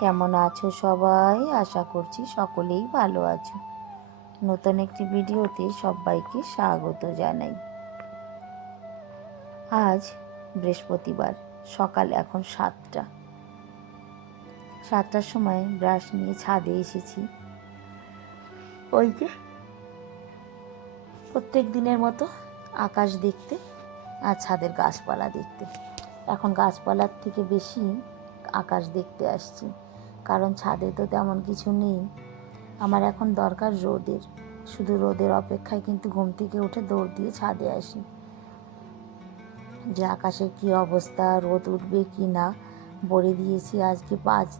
কেমন আছো সবাই? আশা করছি সকলেই ভালো আছো। নতুন একটি ভিডিওতে সবাইকে স্বাগত জানাই। আজ বৃহস্পতিবার, সকাল এখন 7টার সময় ব্রাশ নিয়ে ছাদে এসেছি। ওই যে প্রত্যেক দিনের মতো আকাশ দেখতে আর ছাদের গাছপালা দেখতে। এখন গাছপালার থেকে বেশি আকাশ দেখতে আসছি, কারণ ছাদে তো তেমন কিছু নেই। আমার এখন দরকার রোদের, শুধু রোদের অপেক্ষায় কিন্তু ঘুম থেকে উঠে দৌড় দিয়ে ছাদে আসি যে আকাশের কি অবস্থা, রোদ উঠবে কি না। বলে দিয়েছি আজকে 5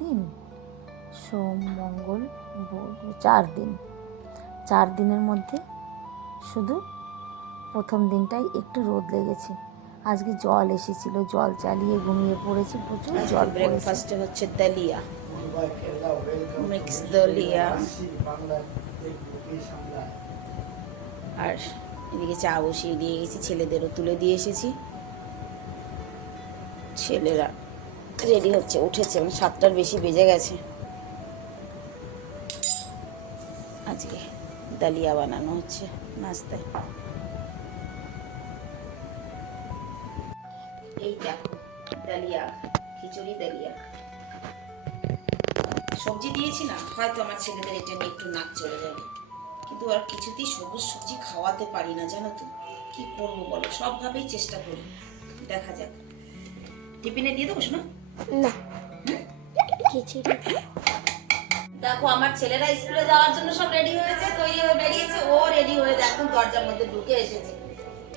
দিন সোম মঙ্গল বুধ, 4 দিন। 4 দিনের মধ্যে শুধু প্রথম দিনটাই একটু রোদ লেগেছে। আজকে জল এসেছিল, জল চালিয়ে ঘুমিয়ে পড়েছি, প্রচুর জল। ব্রেকফাস্টে হচ্ছে দালিয়া, মিক্স দালিয়া, আর এদিকে চা বসিয়ে দিয়ে গেছি, ছেলেদেরও তুলে দিয়ে এসেছি। ছেলেরা রেডি হচ্ছে, উঠেছে, 7টার বেশি বেজে গেছে। আজকে দালিয়া বানানো হচ্ছে নাস্তায়। এই দেখো দালিয়া, খিচুড়ি দালিয়া। সবজি দিয়েছি না, হয়তো আমার ছেলেদের এটা নিয়ে একটু নাক চলে যাবে, কিন্তু আর কিছুতেই সবুজ সবজি খাওয়াতে পারি না, জানো তো। কি করবো বলো, সবভাবেই চেষ্টা করি, দেখা যাক। টিফিনে দিয়ে দেবো শোনা? না, খিচুড়ি। দেখো আমার ছেলেরা স্কুলে যাওয়ার জন্য সব রেডি হয়েছে, তৈরি হয়ে বেরিয়েছে। ও রেডি হয়ে এখন দরজার মধ্যে ঢুকে এসেছে।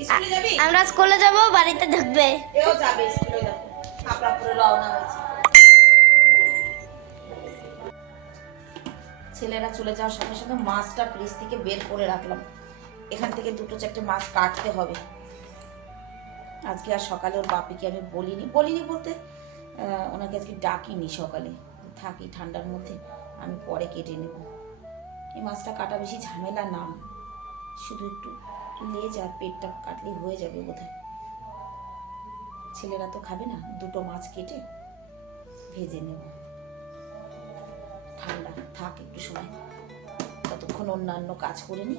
স্কুলে যাবি? আমরা স্কুলে যাব, বাড়িতে ঢুকবে। এও যাবে স্কুলে, দেখো কাপড়া পরে রওনা হয়েছে। ছেলেরা চলে যাওয়ার সঙ্গে সঙ্গে মাছটা ফ্রিজ থেকে বের করে রাখলাম। এখান থেকে 2-4টে মাছ কাটতে হবে আজকে। আর সকালে ওর বাপিকে আমি বলিনি বলতে ওনাকে আজকে ডাকিনি সকালে, থাকি ঠান্ডার মধ্যে, আমি পরে কেটে নেব। এই মাছটা কাটা বেশি ঝামেলা না, শুধু একটু লেজ আর পেটটা কাটলেই হয়ে যাবে বোধহয়। ছেলেরা তো খাবে না, 2টো মাছ কেটে ভেজে নেব। ঠান্ডা থাক একটু সময়, ততক্ষণ অন্যান্য কাজ করে নি,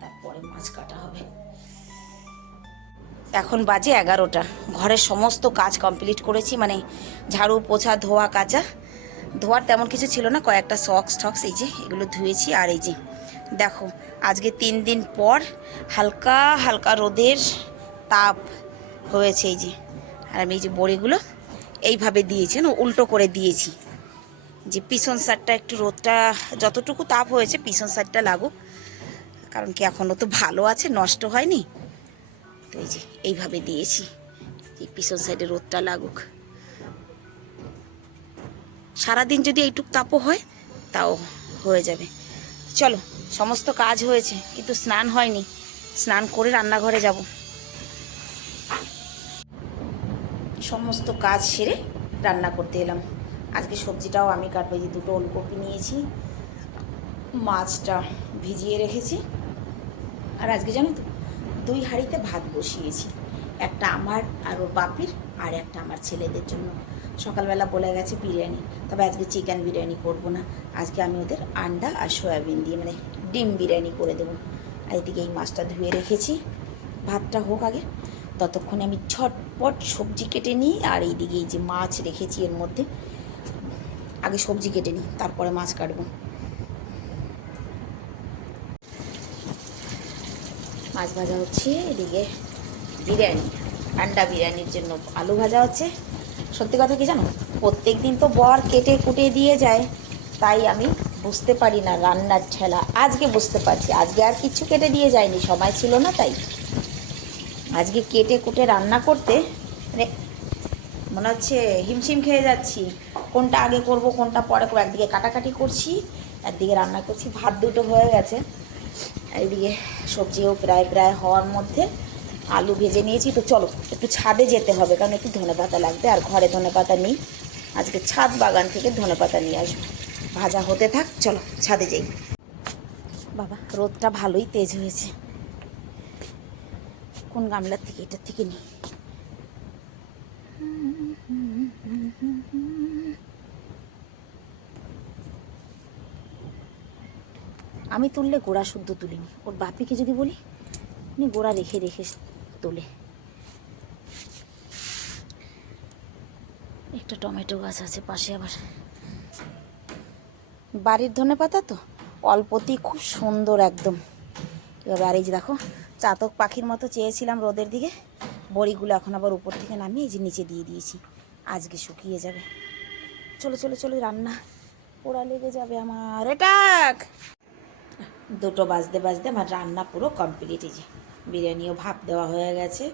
তারপরে মাছ কাটা হবে। এখন বাজে 11টা। ঘরের সমস্ত কাজ কমপ্লিট করেছি, মানে ঝাড়ু পোছা ধোয়া কাচা। ধোয়ার তেমন কিছু ছিল না, কয়েকটা সক্স এই যে এগুলো ধুয়েছি। আর এই যে দেখো আজকে 3 দিন পর হালকা হালকা রোদের তাপ হয়েছে। এই যে, আর আমি এই যে বড়িগুলো এইভাবে দিয়েছি না, উল্টো করে দিয়েছি, যে পিছন সাইডটা একটু রোদটা যতটুকু তাপ হয়েছে পিছন সাইডটা লাগুক, কারণ কি এখনও তো ভালো আছে, নষ্ট হয়নি। তো এই যে এইভাবে দিয়েছি, এই পিছন সাইডে রোদটা লাগুক। সারাদিন যদি এইটুক তাপও হয় তাও হয়ে যাবে। চলো, সমস্ত কাজ হয়েছে কিন্তু স্নান হয়নি, স্নান করে রান্নাঘরে যাব। সমস্ত কাজ সেরে রান্না করতে এলাম। আজকে সবজিটাও আমি কাটবো, যে 2টো ওলকপি নিয়েছি, মাছটা ভিজিয়ে রেখেছি। আর আজকে জানো তো 2 হাঁড়িতে ভাত বসিয়েছি, একটা আমার আর ওর বাপির, আর একটা আমার ছেলেদের জন্য। সকালবেলা বলে গেছে বিরিয়ানি, তবে আজকে চিকেন বিরিয়ানি করব না, আজকে আমি ওদের আন্ডা আর সয়াবিন দিয়ে মানে ডিম বিরিয়ানি করে দেবো। আর এদিকে এই মাছটা ধুয়ে রেখেছি, ভাতটা হোক আগে, ততক্ষণে আমি ঝটপট সবজি কেটে নিই। আর এইদিকে এই যে মাছ রেখেছি, এর মধ্যে আগে সবজি কেটে নিই, তারপরে মাছ কাটবো। মাছ ভাজা হচ্ছে, এদিকে বিরিয়ানি, আন্ডা বিরিয়ানির জন্য আলু ভাজা হচ্ছে। সত্যি কথা কি জানো, প্রত্যেক দিন তো বর কেটে কুটে দিয়ে যায়, তাই আমি বুঝতে পারি না রান্নার ঠেলা। আজকে বুঝতে পারছি, আজকে আর কিচ্ছু কেটে দিয়ে যায়নি, সময় ছিল না, তাই আজকে কেটে কুটে রান্না করতে মানে মনে হচ্ছে হিমশিম খেয়ে যাচ্ছি, কোনটা আগে করব কোনটা পরে করবো। একদিকে কাটাকাটি করছি, একদিকে রান্না করছি। ভাত 2টো হয়ে গেছে, এইদিকে সবজিও প্রায় হওয়ার মধ্যে। আলু ভেজে নিয়েছি। তো চলো একটু ছাদে যেতে হবে, কারণ একটু ধনেপাতা লাগবে, আর ঘরে ধনেপাতা নেই। আজকে ছাদ বাগান থেকে ধনেপাতা নিয়ে আসবো। ভাজা হতে থাক, চলো ছাদে যাই। বাবা রোদটা ভালোই তেজ হয়েছে। কোন গামলার থেকে, এটার থেকে নিই। আমি তুললে গোড়া শুদ্ধ তুলিনি, ওর বাপিকে যদি বলি উনি গোড়া রেখে রেখে তোলে। একটা টমেটো গাছ আছে পাশে, আবার বাড়ির ধনেপাতা তো অল্পতেই খুব সুন্দর একদম। এবার আর এই যে দেখো, চাতক পাখির মতো চেয়েছিলাম রোদের দিকে, বড়িগুলো এখন আবার উপর থেকে নামিয়ে এই যে নিচে দিয়ে দিয়েছি, আজকে শুকিয়ে যাবে। চলো চলো চলো, রান্না পোড়া লেগে যাবে আমার। এটাক 2টো বাজতে বাজতে আমার রান্না পুরো কমপ্লিট। এই যে বিরিয়ানিও ভাপ দেওয়া হয়ে গেছে,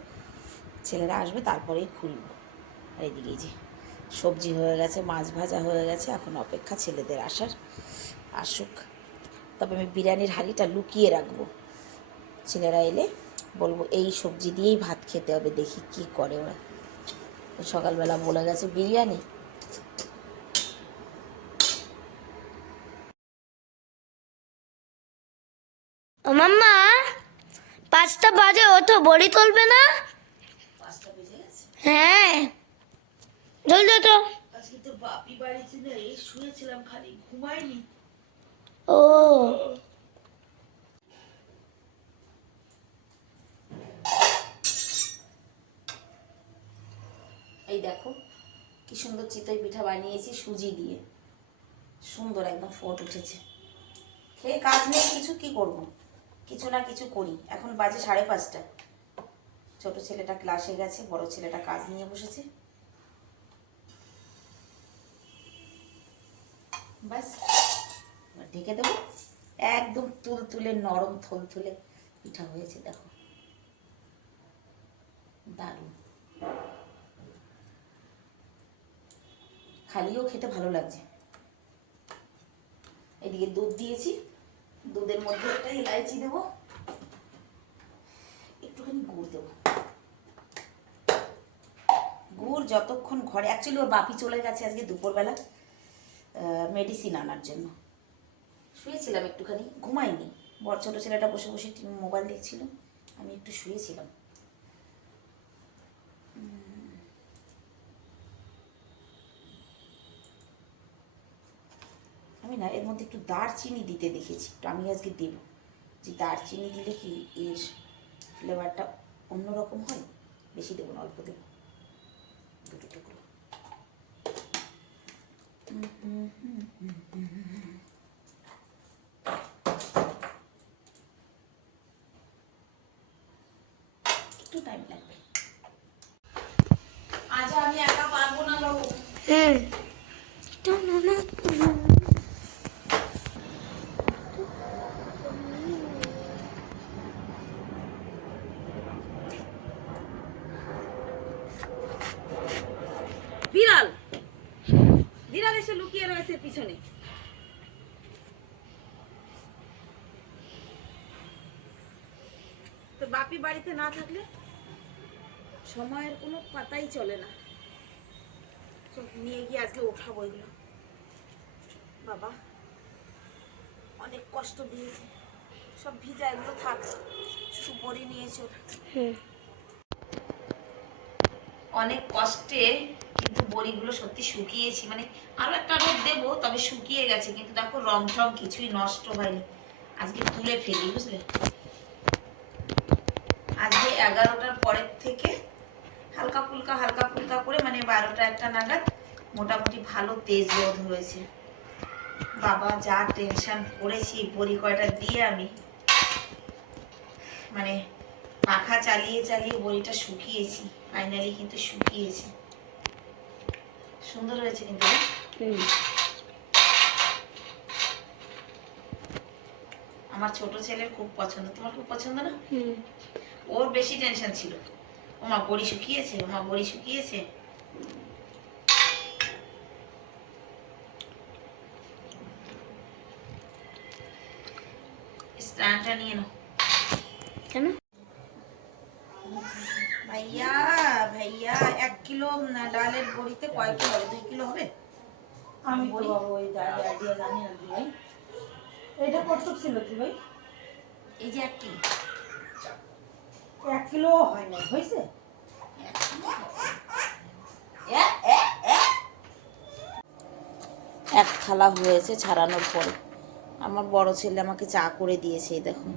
ছেলেরা আসবে তারপরেই খুলব। আর এইদিকে এই যে সবজি হয়ে গেছে, মাছ ভাজা হয়ে গেছে, এখন অপেক্ষা ছেলেদের আসুক। তবে আমি বিরিয়ানির হাঁড়িটা লুকিয়ে রাখবো, ছেলেরা এলে বলবো এই সবজি দিয়েই ভাত খেতে হবে, দেখি কি করে ওরা। সকালবেলা বলে গেছে বিরিয়ানি। ও মাম্মা, 5টা বাজে, ওঠো, বড়ি তুলবে না? 5টা বেজে গেছে। হ্যাঁ, জলদি ওঠো। আজকে তো বাপি বাড়িতে নেই, শুয়েছিলাম খালি, ঘুমাইনি। ও এই দেখো কি সুন্দর চিতই পিঠা বানিয়েছি সুজি দিয়ে, সুন্দর একদম ফোট উঠেছে। খেয়ে কাজ নেই কিছু, কি করব, কিছু না কিছু করি। এখন বাজে 5:30। ছোট ছেলেটা ক্লাসে গেছে, বড় ছেলেটা কাজ নিয়ে বসেছে। ব্যাস ঢেকে দেবো। একদম তুলতুলে নরম থলথলে পিঠা হয়েছে, দেখো দারুণ। খালিও খেতে ভালো লাগছে। এদিকে দুধ দিয়েছি, দুধের মধ্যে একটা ইলাইচি দেবো, একটুখানি গুড় দেবো। গুড় যতক্ষণ ঘরে, অ্যাকচুয়ালি ওর বাপি চলে গেছে আজকে দুপুরবেলা মেডিসিন আনার জন্য। শুয়েছিলাম একটুখানি, ঘুমাইনি। বড় ছোটো ছেলেটা বসে বসে মোবাইল দেখছিল, আমি একটু শুয়েছিলাম। আমি না এর মধ্যে একটু দারচিনি দিতে দেখেছি, তো আমি আজকে দেব, যে দারচিনি দিলে কি এর ফ্লেভারটা অন্যরকম হয়। বেশি দেবো না, অল্প দেবো, 2টো টুকরো। একটু টাইম লাগবে, আজ আমি একা পারবো না বাবু। হুম। বিড়াল বিড়াল এসে লুকিয়ে রয়েছে পিছনে। তো বাপি বাড়িতে না থাকলে সময়ের কোনো পাতাই চলে না। সব নিয়ে গিয়ে আজকে ওঠাবো এগুলো। বাবা অনেক কষ্ট দিয়েছে, সব ভিজা, এগুলো থাক, শুধু বড়ি নিয়েছো। অনেক কষ্টে কিন্তু বড়িগুলো সত্যি শুকিয়েছি, মানে আরো একটা রোদ দেবো, তবে শুকিয়ে গেছে। কিন্তু দেখো রং টং কিছুই নষ্ট হয়নি। আজকে তুলে ফেলি, বুঝলে। আজকে 11টার পরের থেকে হালকা ফুলকা করে, মানে 12টা 1টা নাগাদ মোটামুটি ভালো তেজ রোদ হয়েছে। বাবা যা টেনশন করেছি বড়ি কয়টা দিয়ে আমি, মানে পাখা চালিয়ে চালিয়ে বড়িটা শুকিয়েছি। ফাইনালি কিন্তু শুকিয়েছে, সুন্দর হয়েছে কিন্তু। আমার ছোট ছেলের খুব পছন্দ, তোমার খুব পছন্দ না? ওর বেশি টেনশন ছিল, ওমা বড়ি শুকিয়েছে, ওমা বড়ি শুকিয়েছে। স্ট্যান্ডটা নিয়ে নাও। কেন? ভাইয়া ভাইয়া 1 কিলো ডালের বড়িতে কয় কিলো হবে? 2 কিলো হবে? আমি তো বাবা ওই আইডিয়া জানি না ভাই। এটা কত ছিল কি ভাই? এই যে 1 কিলো। 1 কিলো হয় না, হয়েছে? এক থালা হয়েছে ছাড়ানোর পরে, আমার বড় ছেলে আমাকে চা করে দিয়েছে, এই দেখুন।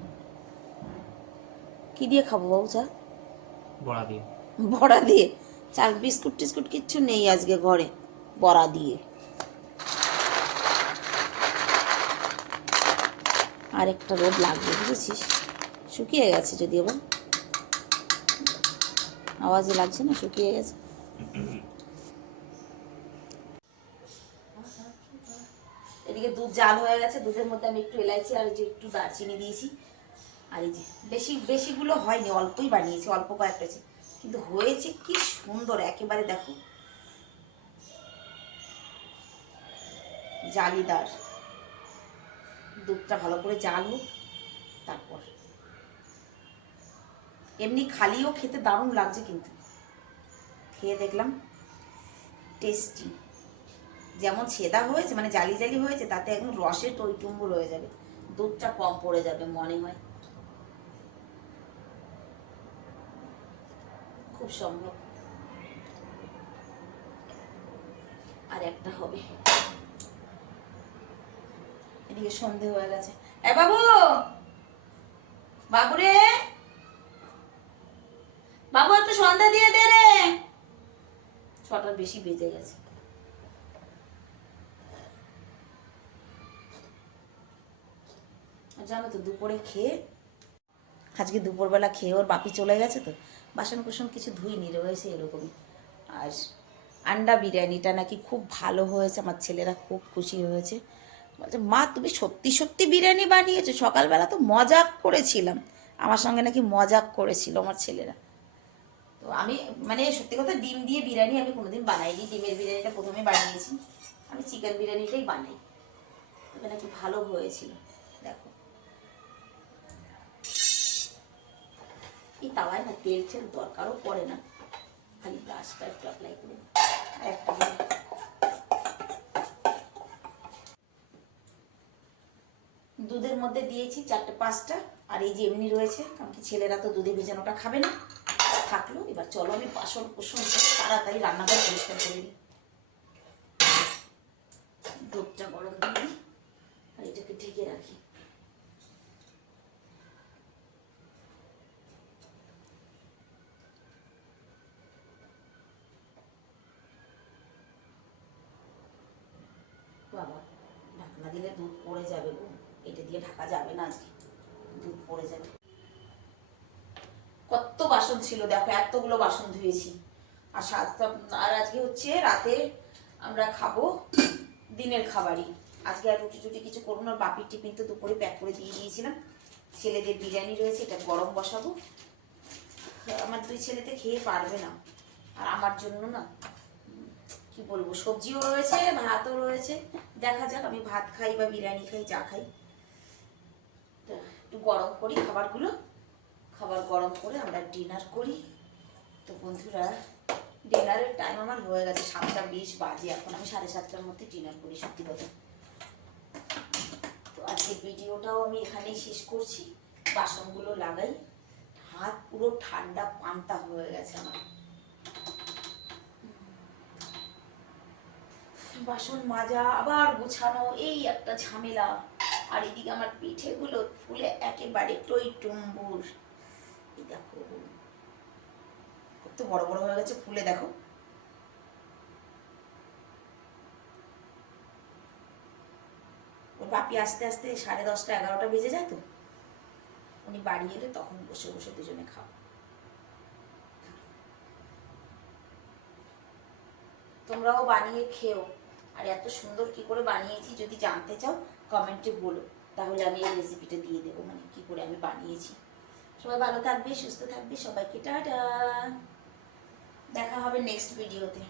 কি দিয়ে খাবো বাবু চা? বড়া দিয়ে। বড়া দিয়ে? চা বিস্কুট টিস্কুট কিচ্ছু নেই আজকে ঘরে, বড়া দিয়ে। আর একটা রোদ লাগবে, বুঝেছিস? শুকিয়ে গেছে যদিও বা, আওয়াজে লাগছে না, শুকিয়ে গেছে। এদিকে দুধ জাল হয়ে গেছে, দুধের মধ্যে আমি একটু এলাইচি আর যে একটু দারচিনি দিয়েছি। আর এই যে বেশিগুলো হয়নি, অল্পই বানিয়েছি, অল্প কয়েকটা, কিন্তু হয়েছে কি সুন্দর একেবারে, দেখো জালিদার। দুধটা ভালো করে জাল হোক, তারপর এমনি খালিও খেতে দারুণ লাগছে, কিন্তু খেয়ে দেখলাম টেস্টি। যেমন ছেদা হয়েছে, মানে জালি জালি হয়েছে, তাতে একদম রসে টইটুম্বুর হয়ে যাবে, দুধটা কম পড়ে যাবে মনে হয়, খুব সম্ভব। আর একটা হবে। এদিকে সন্ধে হয়ে গেছে। এ বাবু, বাবু রে, বাবু একটু সন্ধ্যা দিয়ে দে রে। 6টার বেশি বেজে গেছে। জানো তো দুপুরে খেয়ে, আজকে দুপুরবেলা খেয়ে ওর বাপি চলে গেছে, তো বাসন কুসন কিছু ধুইনি, রয়েছে এরকমই। আর আন্ডা বিরিয়ানিটা নাকি খুব ভালো হয়েছে, আমার ছেলেরা খুব খুশি হয়েছে। বলছে মা তুমি সত্যি সত্যি বিরিয়ানি বানিয়েছো? সকালবেলা তো মজাক করেছিলাম, আমার সঙ্গে নাকি মজাক করেছিল আমার ছেলেরা। তো আমি মানে সত্যি কথা, ডিম দিয়ে বিরিয়ানি আমি কোনোদিন বানাইনি, ডিমের বিরিয়ানিটা প্রথমে বানিয়েছি, আমি চিকেন বিরিয়ানিটাই বানাই। এটা নাকি ভালো হয়েছিল, দেখো। এই তাওয়ায় না তেল টেল দরকারও পড়ে না, খালি ব্রাশটা একটু অ্যাপ্লাই করে একটা দুধের মধ্যে দিয়েছি 4-5টা। আর এই যে এমনি রয়েছে, কারণ কি ছেলেরা তো দুধে ভেজানোটা খাবে না, থাকলো। এবার চলো আমি বাসন কুসন তাড়াতাড়ি রান্নাঘর পরিষ্কার করে নিই, দুধটা গরম দিয়ে নিই, আর এটাকে ঢেকে রাখি। বাবা, ঢাকনা দিলে দুধ পড়ে যাবে গো, এটা দিয়ে ঢাকা যাবে না, আজকে দুধ পড়ে যাবে। কত বাসন ছিল দেখো, এতগুলো বাসন ধুয়েছি। আর আর আজকে হচ্ছে রাতে আমরা খাবো দিনের খাবারই। আজকে আর রুটি টুটি কিছু করবো না, বাপির টিফিন তো দুপুরে প্যাক করে দিয়ে দিয়েছিলাম। ছেলেদের বিরিয়ানি রয়েছে, এটা গরম বসাবো। আমার 2 ছেলেতে খেয়ে পারবে না, আর আমার জন্য না কি বলবো, সবজিও রয়েছে, ভাতও রয়েছে। দেখা যাক, আমি ভাত খাই বা বিরিয়ানি খাই, যা খাই, একটু গরম করি খাবারগুলো। খাবার গরম করে আমরা ডিনার করি। তো বন্ধুরা, ডিনারের টাইম আমার হয়ে গেছে, 7টা 20 বাজে এখন। আমি 7:30টার মধ্যে ডিনার করি, সত্যি কথা। তো আজকে ভিডিওটাও আমি এখানেই শেষ করছি। বাসনগুলো লাগাই, হাত পুরো ঠান্ডা পান্তা হয়ে গেছে আমার। বাসন মাজা, আবার গুছানো, এই একটা ঝামেলা। আর এদিকে আমার পিঠেগুলো ফুলে একেবারে টইটুম্বুর। এই দেখো কত বড় বড় হয়ে গেছে ফুলে, দেখো। ওর বাপি আস্তে আস্তে 10:30 11টা বেজে যায়, তো উনি বাড়ি এলে তখন বসে বসে দুজনে খাও। তোমরাও বানিয়ে খেও। আর এত সুন্দর কি করে বানিয়েছি যদি জানতে চাও কমেন্টে বলো, তাহলে আমি এই রেসিপিটা দিয়ে দেবো, মানে কি করে আমি বানিয়েছি। সবাই ভালো থাকবে, সুস্থ থাকবে, সবাইকে টাটা। দেখা হবে নেক্সট ভিডিওতে।